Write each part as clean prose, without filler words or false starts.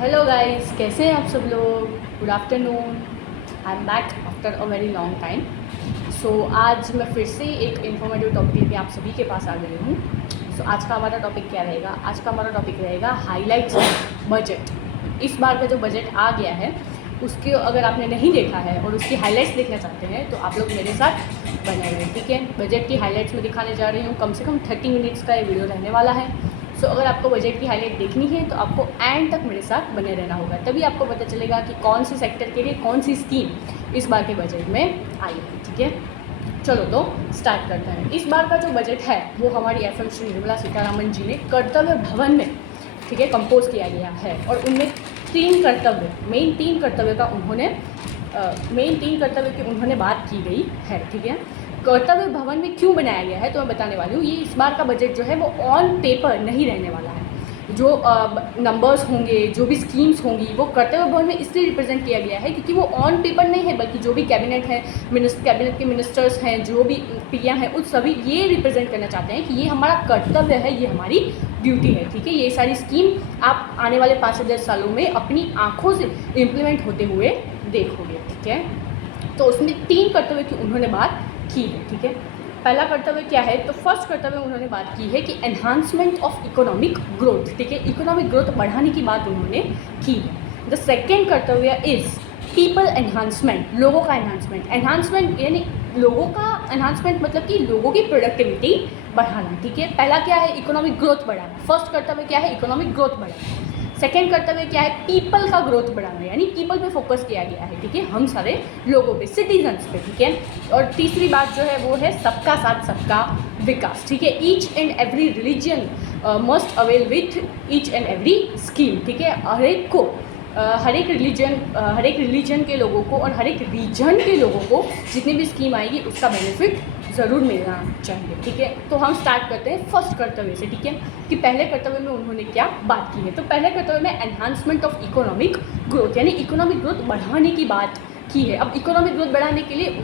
Hello guys, कैसे हैं आप सब लोग। Good afternoon. I am back after a very long time. So आज मैं फिर से एक इन्फॉर्मेटिव टॉपिक लेके आप सभी के पास आ गई हूँ। सो आज का हमारा टॉपिक क्या रहेगा? आज का हमारा टॉपिक रहेगा हाइलाइट्स बजट। इस बार का जो बजट आ गया है उसके अगर आपने नहीं देखा है और उसकी हाइलाइट्स देखना चाहते हैं तो आप लोग मेरे साथ बने रहें, ठीक है। बजट की हाइलाइट्स में दिखाने जा रही हूँ। कम से कम 30 मिनट्स का ये वीडियो रहने वाला है। सो अगर आपको बजट की हाईलाइट देखनी है तो आपको एंड तक मेरे साथ बने रहना होगा, तभी आपको पता चलेगा कि कौन से सेक्टर के लिए कौन सी स्कीम इस बार के बजट में आई है, ठीक है। चलो तो स्टार्ट करते हैं। इस बार का जो बजट है वो हमारी एफएम श्री निर्मला सीतारामन जी ने कर्तव्य भवन में, ठीक है, कंपोज किया गया है। और उनमें मेन तीन कर्तव्य की उन्होंने बात की गई है, ठीक है। कर्तव्य भवन में क्यों बनाया गया है तो मैं बताने वाली हूँ। ये इस बार का बजट जो है वो ऑन पेपर नहीं रहने वाला है। जो नंबर्स होंगे, जो भी स्कीम्स होंगी, वो कर्तव्य भवन में इसलिए रिप्रेजेंट किया गया है क्योंकि वो ऑन पेपर नहीं है, बल्कि जो भी कैबिनेट है, कैबिनेट के मिनिस्टर्स हैं, जो भी पीएम हैं, उन सभी ये रिप्रेजेंट करना चाहते हैं कि ये हमारा कर्तव्य है, ये हमारी ड्यूटी है, ठीक है। ये सारी स्कीम आप आने वाले 5 से 10 सालों में अपनी आँखों से इम्प्लीमेंट होते हुए देखोगे, ठीक है। तो उसमें 3 कर्तव्य की उन्होंने बात की है, ठीक है। पहला कर्तव्य क्या है? तो फर्स्ट कर्तव्य उन्होंने बात की है कि एनहांसमेंट ऑफ इकोनॉमिक ग्रोथ, ठीक है। इकोनॉमिक ग्रोथ बढ़ाने की बात उन्होंने की है। द सेकेंड कर्तव्य इज पीपल एनहांसमेंट, लोगों का एनहांसमेंट यानी लोगों का एनहांसमेंट मतलब कि लोगों की प्रोडक्टिविटी बढ़ाना, ठीक है। पहला क्या है? इकोनॉमिक ग्रोथ बढ़ाना। फर्स्ट कर्तव्य क्या है? इकोनॉमिक ग्रोथ बढ़ाना। सेकेंड कर्तव्य क्या है? पीपल का ग्रोथ बढ़ाना, यानी पीपल पे फोकस किया गया है, ठीक है, हम सारे लोगों पे, सिटीजन्स पे, ठीक है। और तीसरी बात जो है वो है सबका साथ सबका विकास, ठीक है। Each and every religion must avail with each and every scheme, ठीक है। हर एक रिलीजन के लोगों को और हर एक रीजन के लोगों को जितनी भी स्कीम आएगी उसका बेनिफिट ज़रूर मिलना चाहिए, ठीक है। तो हम स्टार्ट करते हैं फर्स्ट कर्तव्य से, ठीक है, कि पहले कर्तव्य में उन्होंने क्या बात की है। तो पहले कर्तव्य में एनहांसमेंट ऑफ इकोनॉमिक ग्रोथ, यानी इकोनॉमिक ग्रोथ बढ़ाने की बात की है। अब इकोनॉमिक ग्रोथ बढ़ाने के लिए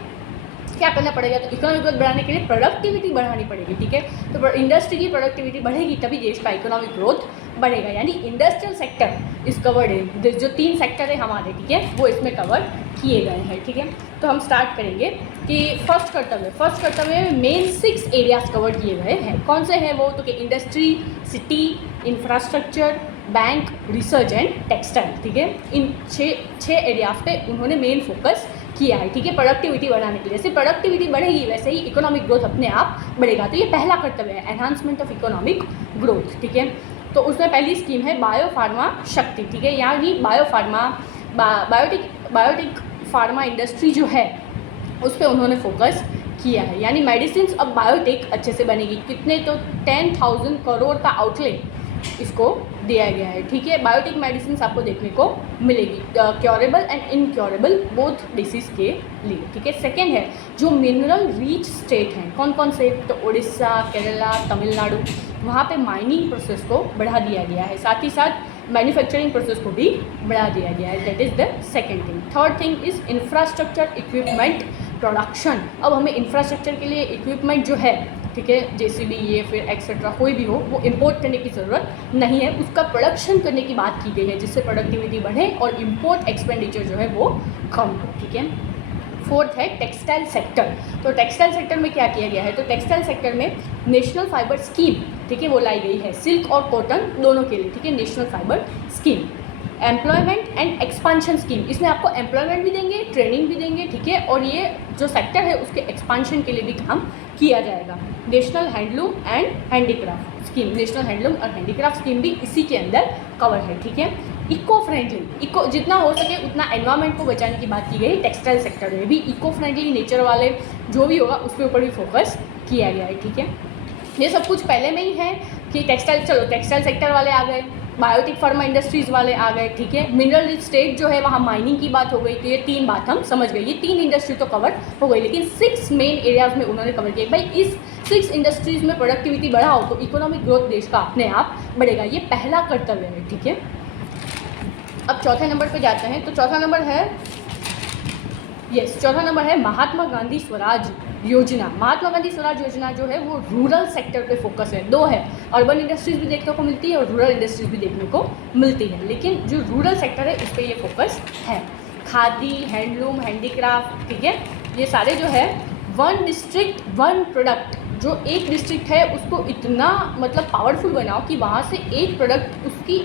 क्या करना पड़ेगा? तो इकोनॉमिक ग्रोथ बढ़ाने के लिए प्रोडक्टिविटी बढ़ानी पड़ेगी, ठीक है। तो इंडस्ट्री की प्रोडक्टिविटी बढ़ेगी तभी देश का इकोनॉमिक ग्रोथ बढ़ेगा, यानी इंडस्ट्रियल सेक्टर इस कवर्ड है। जो 3 सेक्टर है हमारे, ठीक है, वो इसमें कवर किए गए हैं, ठीक है। तो हम स्टार्ट करेंगे कि फर्स्ट कर्तव्य में मेन 6 एरियाज कवर किए गए हैं। कौन से हैं वो? तो कि industry, city, infrastructure, bank, research and textile, ठीक है। इन 6 एरियाज पे उन्होंने मेन फोकस किया है, ठीक है, प्रोडक्टिविटी बढ़ाने के लिए। जैसे प्रोडक्टिविटी बढ़ेगी वैसे ही इकोनॉमिक ग्रोथ अपने आप बढ़ेगा। तो ये पहला कर्तव्य है, एनहांसमेंट ऑफ इकोनॉमिक ग्रोथ, ठीक है। तो उसमें पहली स्कीम है बायोफार्मा शक्ति, ठीक है। यानी बायोटिक फार्मा इंडस्ट्री जो है उस पर उन्होंने फोकस किया है, यानी मेडिसिन अब बायोटेक अच्छे से बनेगी। कितने? तो 10,000 करोड़ का आउटले इसको दिया गया है, ठीक है। बायोटेक मेडिसिन आपको देखने को मिलेगी, curable and incurable both disease के लिए, ठीक है। सेकेंड है जो मिनरल रिच स्टेट हैं, कौन कौन से? तो उड़ीसा, केरला, तमिलनाडु, वहाँ पे माइनिंग प्रोसेस को बढ़ा दिया गया है, साथ ही साथ मैन्युफैक्चरिंग प्रोसेस को भी बढ़ा दिया गया है। That is the second thing. Third thing is infrastructure equipment production. अब हमें इंफ्रास्ट्रक्चर के लिए इक्विपमेंट जो है, ठीक है, जेसीबी ये फिर एक्सेट्रा कोई भी हो, वो इंपोर्ट करने की ज़रूरत नहीं है, उसका प्रोडक्शन करने की बात की गई है, जिससे प्रोडक्टिविटी बढ़े और इंपोर्ट एक्सपेंडिचर जो है वो कम हो, ठीक है। फोर्थ है टेक्सटाइल सेक्टर। तो टेक्सटाइल सेक्टर में क्या किया गया है? तो टेक्सटाइल सेक्टर में नेशनल फाइबर स्कीम, ठीक है, वो लाई गई है, सिल्क और कॉटन दोनों के लिए, ठीक है, national fibre scheme. Employment and expansion scheme, इसमें आपको एम्प्लॉयमेंट भी देंगे, ट्रेनिंग भी देंगे, ठीक है, और ये जो सेक्टर है उसके एक्सपांशन के लिए भी काम किया जाएगा। National handloom and handicraft scheme, national handloom और हैंडीक्राफ्ट स्कीम भी इसी के अंदर कवर है, ठीक है। इको फ्रेंडली, जितना हो सके उतना एनवायरनमेंट को बचाने की बात की गई। टेक्सटाइल सेक्टर में भी इको फ्रेंडली नेचर वाले जो भी होगा उसके ऊपर भी फोकस किया गया है, ठीक है। ये सब कुछ पहले में ही है कि टेक्सटाइल सेक्टर वाले आ गए, बायोटिक फार्मा इंडस्ट्रीज़ वाले आ गए, ठीक है। मिनरल रिच स्टेट जो है वहाँ माइनिंग की बात हो गई। तो ये 3 बात हम समझ गए, ये 3 इंडस्ट्री तो कवर हो गई, लेकिन 6 मेन एरियाज में उन्होंने कवर किया। भाई इस 6 इंडस्ट्रीज़ में प्रोडक्टिविटी बढ़ाओ तो इकोनॉमिक ग्रोथ देश का अपने आप बढ़ेगा, ये पहला कर्तव्य है, ठीक है। अब चौथे नंबर पे जाते हैं। तो चौथा नंबर है महात्मा गांधी स्वराज योजना, महात्मा गांधी स्वराज योजना जो है वो रूरल सेक्टर पे फोकस है। दो है, अर्बन इंडस्ट्रीज भी देखने को मिलती है और रूरल इंडस्ट्रीज भी देखने को मिलती है, लेकिन जो रूरल सेक्टर है उस पर ये फोकस है। खादी, हैंडलूम, हैंडीक्राफ्ट, ठीक है, ये सारे जो है वन डिस्ट्रिक्ट वन प्रोडक्ट, जो एक डिस्ट्रिक्ट है उसको इतना मतलब पावरफुल बनाओ कि वहाँ से एक प्रोडक्ट उसकी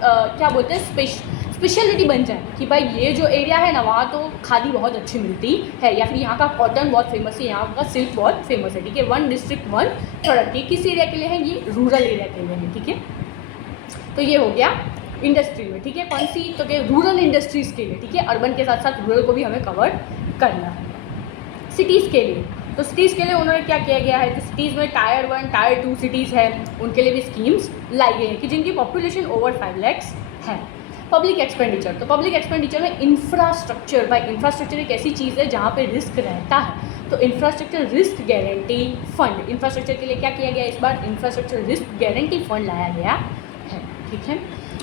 क्या बोलते हैं स्पेशलिटी बन जाए कि भाई ये जो एरिया है ना वहाँ तो खादी बहुत अच्छी मिलती है, या फिर यहाँ का कॉटन बहुत फेमस है, यहाँ का सिल्क बहुत फेमस है, ठीक है। वन डिस्ट्रिक्ट वन प्रोडक्ट, ये किस एरिया के लिए है? ये रूरल एरिया के लिए है, ठीक है। तो ये हो गया इंडस्ट्री में, ठीक है। कौन सी? तो क्या रूरल इंडस्ट्रीज़ के लिए, ठीक है। अर्बन के साथ साथ रूरल को भी हमें कवर करना है। सिटीज़ के लिए, तो सिटीज़ के लिए उन्होंने क्या किया गया है? तो सिटीज़ में टायर 1 टायर 2 सिटीज़ है, उनके लिए भी स्कीम्स लाई गई हैं कि जिनकी पॉपुलेशन ओवर 5 लाख है। पब्लिक एक्सपेंडिचर, तो पब्लिक एक्सपेंडिचर में इंफ्रास्ट्रक्चर, भाई इंफ्रास्ट्रक्चर एक ऐसी चीज़ है जहाँ पे रिस्क रहता है, तो infrastructure risk guarantee fund, infrastructure के लिए क्या किया गया इस बार? इंफ्रास्ट्रक्चर रिस्क गारंटी फंड लाया गया है, ठीक है।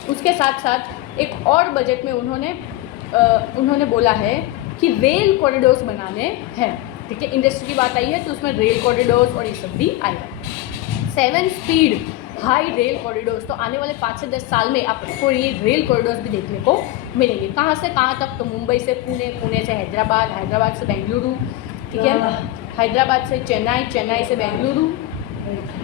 उसके साथ साथ एक और बजट में उन्होंने बोला है कि रेल कॉरिडोर्स बनाने हैं, ठीक है। इंडस्ट्री की बात आई है तो उसमें रेल कॉरिडोर्स और ये सब भी आएगा। 7 स्पीड हाई रेल कॉरिडोर्स, तो आने वाले 5 से 10 साल में आपको ये रेल कॉरिडोर्स भी देखने को मिलेंगे। कहाँ से कहाँ तक? तो मुंबई से पुणे, पुणे से हैदराबाद, हैदराबाद से बेंगलुरु, ठीक है, हैदराबाद से चेन्नई, चेन्नई से बेंगलुरु,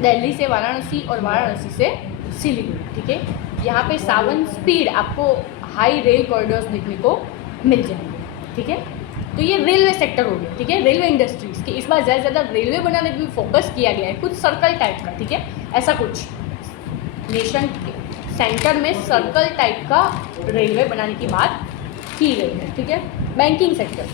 दिल्ली से वाराणसी और वाराणसी से सिलीगुड़ी, ठीक है। यहाँ पे 7 स्पीड आपको हाई रेल कॉरिडोर्स देखने को मिल जाएंगे, ठीक है। तो ये रेलवे सेक्टर हो गया, ठीक है, रेलवे इंडस्ट्रीज़ की। इस बार ज़्यादा से ज़्यादा रेलवे बनाने पर भी फोकस किया गया है, कुछ सर्कल टाइप का, ठीक है, ऐसा कुछ नेशन सेंटर में सर्कल टाइप का रेलवे बनाने की बात की गई है, ठीक है। बैंकिंग सेक्टर,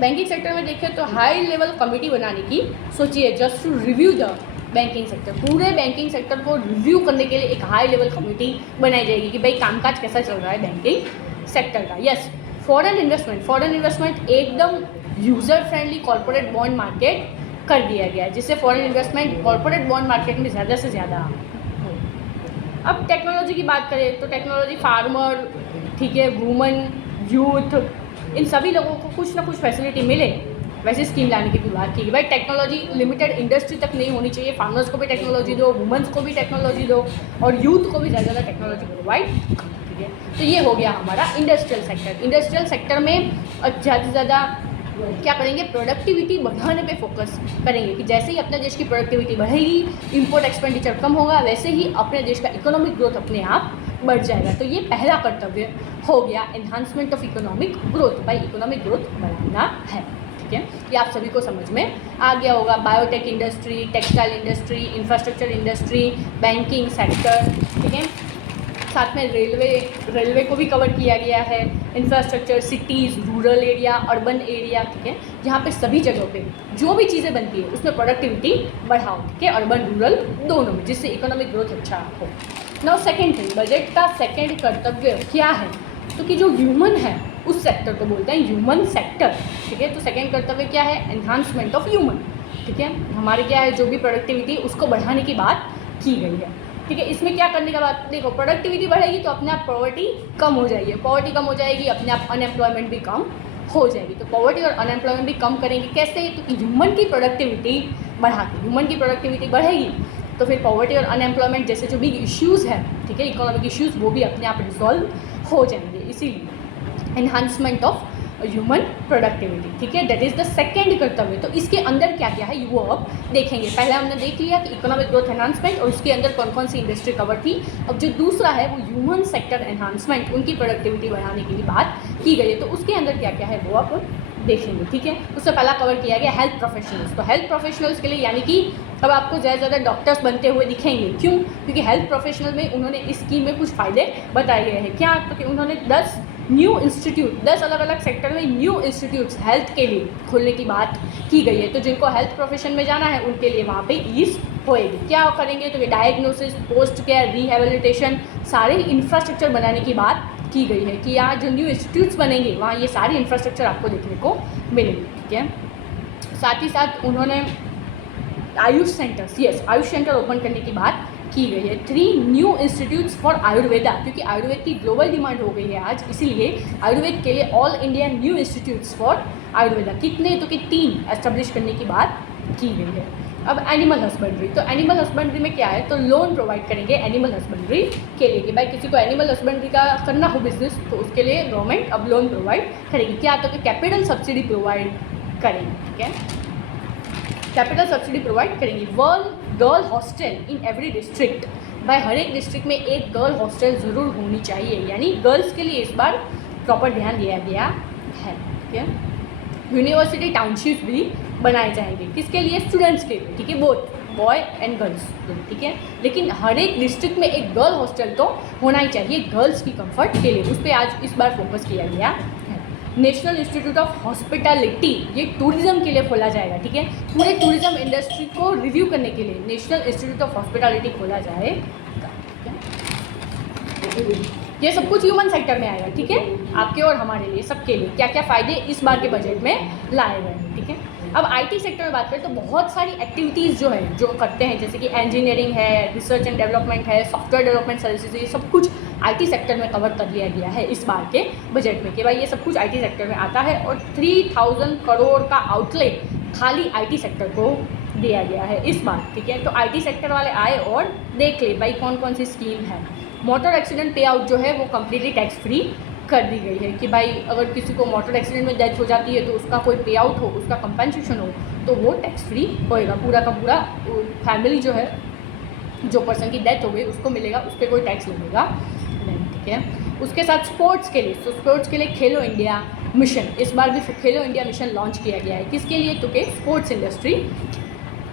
बैंकिंग सेक्टर में देखें तो हाई लेवल कमेटी बनाने की सोची है, just to review the banking sector. पूरे बैंकिंग सेक्टर को रिव्यू करने के लिए एक हाई लेवल कमेटी बनाई जाएगी कि भाई कामकाज कैसा चल रहा है बैंकिंग सेक्टर का। यस, फॉरेन इन्वेस्टमेंट एकदम user friendly corporate bond market कर दिया गया है, जिससे foreign investment corporate bond market में ज़्यादा से ज़्यादा हो। अब टेक्नोलॉजी की बात करें तो टेक्नोलॉजी, फार्मर, ठीक है, वुमन, यूथ, इन सभी लोगों को कुछ ना कुछ फैसिलिटी मिले, वैसे स्कीम लाने की भी बात की। भाई टेक्नोलॉजी लिमिटेड इंडस्ट्री तक नहीं होनी चाहिए, फार्मर्स को भी टेक्नोलॉजी दो, वुमेंस को भी टेक्नोलॉजी दो और यूथ को भी ज़्यादा टेक्नोलॉजी प्रोवाइड, ठीक है। तो ये हो गया हमारा इंडस्ट्रियल सेक्टर। इंडस्ट्रियल सेक्टर में ज़्यादा से ज़्यादा क्या करेंगे? प्रोडक्टिविटी बढ़ाने पे फोकस करेंगे कि जैसे ही अपने देश की प्रोडक्टिविटी बढ़ेगी, इंपोर्ट एक्सपेंडिचर कम होगा, वैसे ही अपने देश का इकोनॉमिक ग्रोथ अपने आप बढ़ जाएगा। तो ये पहला कर्तव्य हो गया, एनहांसमेंट ऑफ इकोनॉमिक ग्रोथ। भाई इकोनॉमिक ग्रोथ बढ़ाना है, ठीक है, ये आप सभी को समझ में आ गया होगा। Biotech industry, textile industry, infrastructure industry, banking sector, ठीक है, साथ में रेलवे को भी कवर किया गया है, infrastructure, cities, rural area, urban area, ठीक है, जहाँ पे सभी जगहों पे जो भी चीज़ें बनती है उसमें प्रोडक्टिविटी बढ़ाओ, ठीक है, अर्बन रूरल दोनों में, जिससे इकोनॉमिक ग्रोथ अच्छा हो। नाउ सेकेंड थिंग, बजट का सेकेंड कर्तव्य क्या है? तो कि जो ह्यूमन है उस सेक्टर को बोलते हैं ह्यूमन सेक्टर, ठीक है। तो सेकेंड कर्तव्य क्या है? एनहांसमेंट ऑफ ह्यूमन, ठीक है। हमारे क्या है, जो भी प्रोडक्टिविटी उसको बढ़ाने की बात की गई है, ठीक है। इसमें क्या करने का बात, देखो प्रोडक्टिविटी बढ़ेगी तो अपने आप पॉवर्टी कम हो जाएगी, पॉवर्टी कम हो जाएगी अपने आप अनएम्प्लॉयमेंट भी कम हो जाएगी। तो पॉवर्टी और अनएम्प्लॉयमेंट भी कम करेंगे कैसे? तो ह्यूमन की प्रोडक्टिविटी बढ़ा के, ह्यूमन की प्रोडक्टिविटी बढ़ेगी तो फिर पॉवर्टी और अनएम्प्लॉयमेंट जैसे जो बिग इश्यूज़ हैं, ठीक है, इकोनॉमिक इश्यूज़, वो भी अपने आप रिजॉल्व हो जाएंगे। इसीलिए एनहांसमेंट ऑफ ह्यूमन प्रोडक्टिविटी, ठीक है, दैट इज़ द सेकेंड कर्तव्य। तो इसके अंदर क्या क्या है वो अब देखेंगे। पहले हमने देख लिया कि इकोनॉमिक ग्रोथ एनहांसमेंट और उसके अंदर कौन कौन सी इंडस्ट्री कवर थी। अब जो दूसरा है वो ह्यूमन सेक्टर एनहांसमेंट, उनकी प्रोडक्टिविटी बढ़ाने की भी बात की गई है। तो उसके अंदर क्या क्या है वो अब देखेंगे, ठीक है। उससे पहला कवर किया गया हेल्थ प्रोफेशनल्स। तो हेल्थ प्रोफेशनल्स के लिए यानी कि अब आपको ज़्यादा से ज़्यादा डॉक्टर्स बनते हुए दिखेंगे। क्यों? क्योंकि हेल्थ प्रोफेशनल में उन्होंने इस स्कीम में कुछ फ़ायदे बताए गए हैं। क्या? तो कि उन्होंने 10 न्यू इंस्टीट्यूट, 10 अलग अलग सेक्टर में न्यू इंस्टीट्यूट्स हेल्थ के लिए खोलने की बात की गई है। तो जिनको हेल्थ प्रोफेशन में जाना है उनके लिए वहाँ पे ईज़ होएगी। क्या करेंगे? तो ये डायग्नोसिस, पोस्ट केयर, रिहेबिलिटेशन, सारे इंफ्रास्ट्रक्चर बनाने की बात की गई है कि यहाँ जो न्यू इंस्टीट्यूट्स बनेंगे वहाँ ये सारे इंफ्रास्ट्रक्चर आपको देखने को मिलेंगे, ठीक है। साथ ही साथ उन्होंने Ayush centres, yes, Ayush centre open करने की बात की गई है। 3 न्यू इंस्टीट्यूट्स फॉर आयुर्वेदा, क्योंकि आयुर्वेद की ग्लोबल डिमांड हो गई है आज, इसीलिए आयुर्वेद के लिए all India new institutes for Ayurveda कितने, तो कि 3 एस्टेब्लिश करने की बात की गई है। अब एनिमल हस्बेंड्री, तो एनिमल हस्बेंड्री में क्या है, तो लोन प्रोवाइड करेंगे एनिमल हस्बेंड्री के लिए कि भाई किसी को एनिमल हस्बेंड्री का करना हो बिजनेस, तो उसके लिए गवर्नमेंट अब लोन प्रोवाइड करेगी। क्या, तो कि कैपिटल सब्सिडी प्रोवाइड करेंगे, ठीक है, कैपिटल सब्सिडी प्रोवाइड करेंगी। Girl hostel in every district, भाई हर एक डिस्ट्रिक्ट में एक गर्ल हॉस्टल ज़रूर होनी चाहिए, यानी गर्ल्स के लिए इस बार प्रॉपर ध्यान दिया गया है, ठीक है। यूनिवर्सिटी टाउनशिप भी बनाए जाएंगे, किसके लिए, स्टूडेंट्स के लिए, ठीक है, बोथ बॉय एंड गर्ल्स, ठीक है। लेकिन हर एक डिस्ट्रिक्ट में एक गर्ल हॉस्टल तो होना ही चाहिए गर्ल्स की कंफर्ट के लिए, उस पर आज इस बार फोकस किया गया है। नेशनल इंस्टीट्यूट ऑफ हॉस्पिटैलिटी, ये टूरिज्म के लिए खोला जाएगा, ठीक है, पूरे टूरिज्म इंडस्ट्री को रिव्यू करने के लिए नेशनल इंस्टीट्यूट ऑफ हॉस्पिटैलिटी खोला जाएगा, ठीक है। ये सब कुछ ह्यूमन सेक्टर में आएगा, ठीक है, आपके और हमारे लिए, सबके लिए क्या क्या फ़ायदे इस बार के बजट में लाए गए हैं, ठीक है। अब आईटी सेक्टर में बात करें तो बहुत सारी एक्टिविटीज़ जो है जो करते हैं, जैसे कि इंजीनियरिंग है, रिसर्च एंड डेवलपमेंट है, सॉफ्टवेयर डेवलपमेंट सर्विसेज, ये सब कुछ आईटी सेक्टर में कवर कर लिया गया है इस बार के बजट में कि भाई ये सब कुछ आईटी सेक्टर में आता है। और 3000 करोड़ का आउटलेट खाली आईटी सेक्टर को दिया गया है इस बार, ठीक है। तो आईटी सेक्टर वाले आए और देख ले भाई कौन कौन सी स्कीम है। मोटर एक्सीडेंट पे आउट जो है वो कम्प्लीटली टैक्स फ्री कर दी गई है कि भाई अगर किसी को मोटर एक्सीडेंट में डेथ हो जाती है तो उसका कोई पे आउट हो, उसका कंपनसेशन हो, तो वो टैक्स फ्री होएगा, पूरा का पूरा फैमिली जो है, जो पर्सन की डेथ हो गई उसको मिलेगा, उस पर कोई टैक्स लगेगा नहीं, ठीक है। उसके साथ स्पोर्ट्स के लिए, तो स्पोर्ट्स के लिए खेलो इंडिया मिशन, इस बार भी खेलो इंडिया मिशन लॉन्च किया गया है, किसके लिए, तो कि स्पोर्ट्स इंडस्ट्री,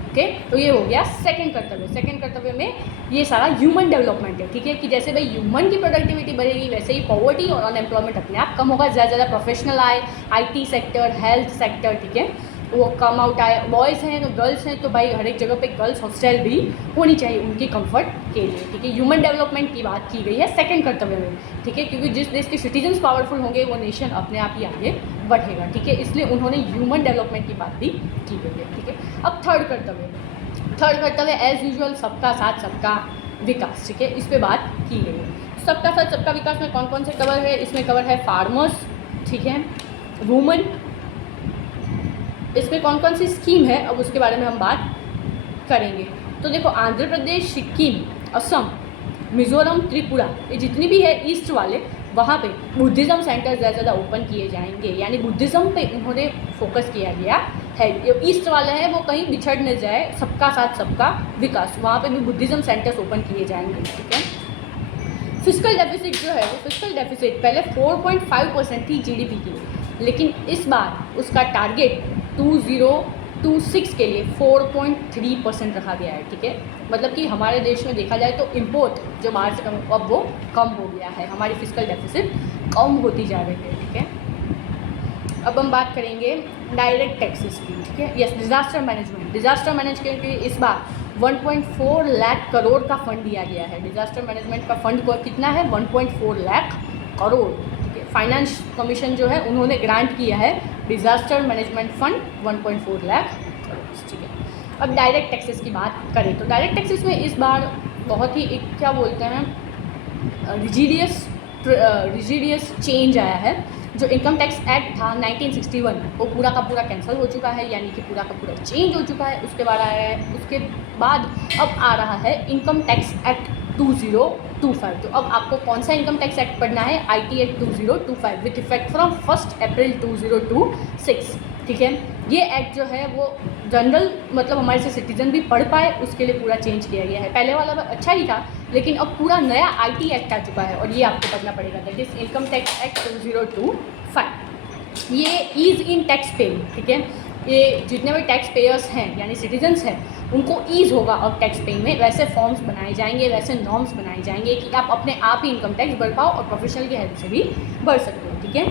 ओके। तो ये हो गया सेकंड कर्तव्य। सेकंड कर्तव्य में ये सारा ह्यूमन डेवलपमेंट है, ठीक है, कि जैसे भाई ह्यूमन की प्रोडक्टिविटी बढ़ेगी वैसे ही पॉवर्टी और अनएम्प्लॉयमेंट अपने आप कम होगा, ज़्यादा प्रोफेशनल आए, आईटी सेक्टर, हेल्थ सेक्टर, ठीक है, वो कम आउट आए। बॉयज़ हैं तो गर्ल्स हैं तो भाई हर एक जगह पे गर्ल्स हॉस्टल भी होनी चाहिए उनकी कंफर्ट के लिए, ठीक है। ह्यूमन डेवलपमेंट की बात की गई है सेकंड कर्तव्य में, ठीक है, क्योंकि जिस देश के सिटीजन्स पावरफुल होंगे वो नेशन अपने आप ही आगे बढ़ेगा, ठीक है, इसलिए उन्होंने ह्यूमन डेवलपमेंट की बात भी की गई है, ठीक है। अब थर्ड कर्तव्य एज यूजुअल सबका साथ सबका विकास, ठीक है, इस पर बात की गई है। सबका साथ सबका विकास में कौन कौन से कवर है, इसमें कवर है फार्मर्स, ठीक है, वुमेन, इसमें कौन कौन सी स्कीम है अब उसके बारे में हम बात करेंगे। तो देखो आंध्र प्रदेश, सिक्किम, असम, मिज़ोरम, त्रिपुरा, ये जितनी भी है ईस्ट वाले, वहाँ पे बुद्धिज़्म सेंटर ज़्यादा ओपन किए जाएंगे, यानी बुद्धिज़्म पे उन्होंने फोकस किया गया है। जो ईस्ट वाले हैं वो कहीं बिछड़ न जाए, सबका साथ सबका विकास, वहाँ पे भी बुद्धिज़्म सेंटर्स ओपन किए जाएंगे, ठीक है। फिस्कल डेफिसिट जो है वो फिस्कल डेफिसिट पहले 4.5% थी जीडीपी की, लेकिन इस बार उसका टारगेट 2026 के लिए 4.3% रखा गया है, ठीक है। मतलब कि हमारे देश में देखा जाए तो इंपोर्ट जो बाहर से कम, अब वो कम हो गया है, हमारी फिस्कल डेफिसिट कम होती जा रही है, ठीक है। अब हम बात करेंगे डायरेक्ट टैक्सेस की, ठीक है। यस, डिज़ास्टर मैनेजमेंट के लिए इस बार 1.4 लाख करोड़ का फंड दिया गया है। डिज़ास्टर मैनेजमेंट का फंड को कितना है, 1.4 लाख करोड़, ठीक है। फाइनेंस कमीशन जो है उन्होंने ग्रांट किया है disaster management fund 1.4 lakh crore, ठीक है। अब डायरेक्ट टैक्सेस की बात करें तो डायरेक्ट टैक्सेस में इस बार बहुत ही एक क्या बोलते हैं रिजिडियस चेंज आया है। जो इनकम टैक्स एक्ट था 1961 वो पूरा का पूरा कैंसिल हो चुका है, यानी कि पूरा का पूरा चेंज हो चुका है। उसके बाद अब आ रहा है इनकम टैक्स एक्ट 2025। तो अब आपको कौन सा इनकम टैक्स एक्ट पढ़ना है, IT act 2025 with effect from 1 अप्रैल 2026, ठीक है। ये एक्ट जो है वो जनरल मतलब हमारे से सिटीजन भी पढ़ पाए उसके लिए पूरा चेंज किया गया है। पहले वाला अच्छा ही था, लेकिन अब पूरा नया IT एक्ट आ चुका है और ये आपको पढ़ना पड़ेगा, that is income tax act 2025। ये ईज़ इन टैक्स पेइंग, ठीक है। ये जितने भी टैक्स पेयर्स हैं यानी सिटीजन्स हैं उनको ईज़ होगा अब टैक्स पेइंग में। वैसे फॉर्म्स बनाए जाएंगे, वैसे नॉर्म्स बनाए जाएंगे कि आप अपने आप ही इनकम टैक्स भर पाओ और प्रोफेशनल की हेल्प से भी भर सकते हो, ठीक है।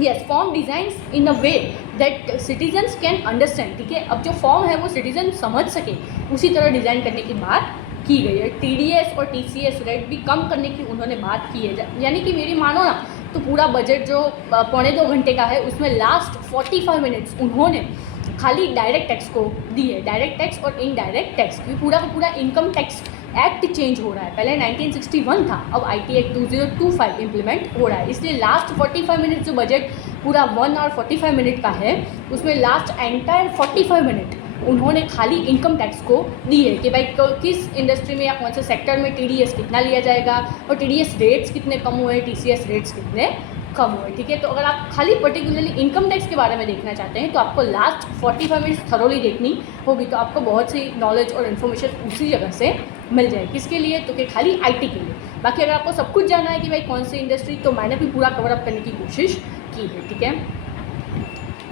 Yes, form designs in a way that citizens can understand, ठीक है। अब जो फॉर्म है वो सिटीजन समझ सके उसी तरह डिज़ाइन करने की बात की गई है। TDS और TCS रेट भी कम करने की उन्होंने बात की है, यानी कि मेरी मानो ना तो पूरा बजट जो 1.25 घंटे का है उसमें लास्ट 45 मिनट्स उन्होंने खाली डायरेक्ट टैक्स को दी है, डायरेक्ट टैक्स और इनडायरेक्ट टैक्स, क्योंकि पूरा का पूरा इनकम टैक्स एक्ट चेंज हो रहा है। पहले 1961 था, अब IT एक्ट 2025 इम्प्लीमेंट हो रहा है। इसलिए लास्ट 45 मिनट जो बजट पूरा 1 आवर 45 मिनट का है, उसमें लास्ट एंटायर 45 मिनट उन्होंने खाली इनकम टैक्स को दी है कि भाई किस इंडस्ट्री में या कौन से सेक्टर में TDS कितना लिया जाएगा और TDS रेट्स कितने कम हुए, TCS रेट्स कितने कम हुए। ठीक है, तो अगर आप खाली पर्टिकुलरली इनकम टैक्स के बारे में देखना चाहते हैं तो आपको लास्ट 45 मिनट्स थरोली देखनी होगी, तो आपको बहुत सी नॉलेज और इन्फॉर्मेशन उसी जगह से मिल जाए। किसके लिए? तो कि खाली IT के लिए। बाकी अगर आपको सब कुछ जानना है कि भाई कौन सी इंडस्ट्री, तो मैंने भी पूरा कवर अप करने की कोशिश की है। ठीक है,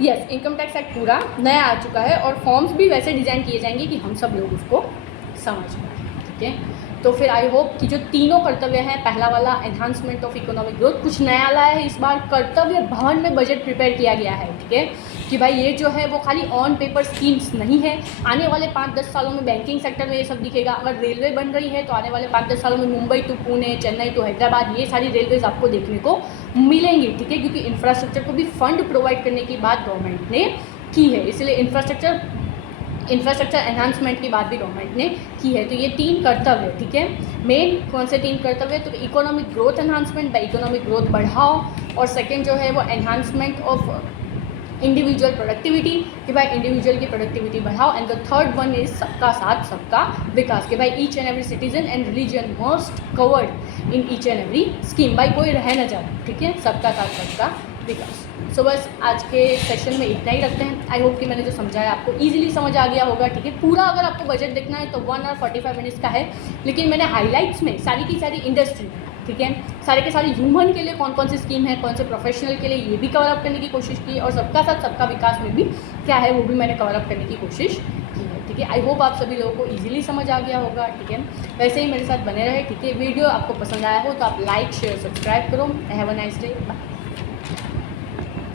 यस, इनकम टैक्स एक्ट पूरा नया आ चुका है और फॉर्म्स भी वैसे डिज़ाइन किए जाएंगे कि हम सब लोग उसको समझ पाएँ। ठीक है, तो फिर आई होप कि जो तीनों कर्तव्य हैं, पहला वाला एनहांसमेंट ऑफ इकोनॉमिक ग्रोथ, कुछ नया लाया है इस बार, कर्तव्य भवन में बजट प्रिपेयर किया गया है। ठीक है, कि भाई ये जो है वो खाली ऑन पेपर स्कीम्स नहीं है। आने वाले 5-10 सालों में बैंकिंग सेक्टर में ये सब दिखेगा। अगर रेलवे बन रही है तो आने वाले 5-10 सालों में मुंबई टू पुणे, चेन्नई टू हैदराबाद, ये सारी रेलवेज आपको देखने को मिलेंगी। ठीक है, क्योंकि इंफ्रास्ट्रक्चर को भी फंड प्रोवाइड करने की बात गवर्नमेंट ने की है, इसलिए इंफ्रास्ट्रक्चर एनहांसमेंट की बात भी गवर्नमेंट ने की है। तो ये 3 कर्तव्य, ठीक है, मेन कौन से 3 कर्तव्य? तो economic growth enhancement, by economic growth बढ़ाओ, और सेकेंड जो है वो एनहांसमेंट ऑफ इंडिविजुअल प्रोडक्टिविटी, कि भाई इंडिविजुअल की प्रोडक्टिविटी बढ़ाओ, and the third one is सबका साथ सबका विकास, कि भाई each and every citizen and religion must covered in each and every scheme, भाई कोई रह न जाए। ठीक है, सबका साथ सबका विकास। सो बस आज के सेशन में इतना ही रखते हैं। आई होप कि मैंने जो समझाया आपको ईजिली समझ आ गया होगा। ठीक है, पूरा अगर आपको बजट देखना है तो 1 आवर 45 मिनट्स का है, लेकिन मैंने हाईलाइट्स में सारी की सारी इंडस्ट्री, ठीक है, सारे के सारे ह्यूमन के लिए कौन कौन सी स्कीम है, कौन से प्रोफेशनल के लिए, ये भी कवर अप करने की कोशिश की, और सबका साथ सबका विकास में भी क्या है वो भी मैंने कवर अप करने की कोशिश की है। ठीक है, आई होप आप सभी लोगों को इजीली समझ आ गया होगा। ठीक है, वैसे ही मेरे साथ बने रहे। ठीक है, वीडियो आपको पसंद आया हो तो आप लाइक शेयर सब्सक्राइब करो। Have a nice day, bye.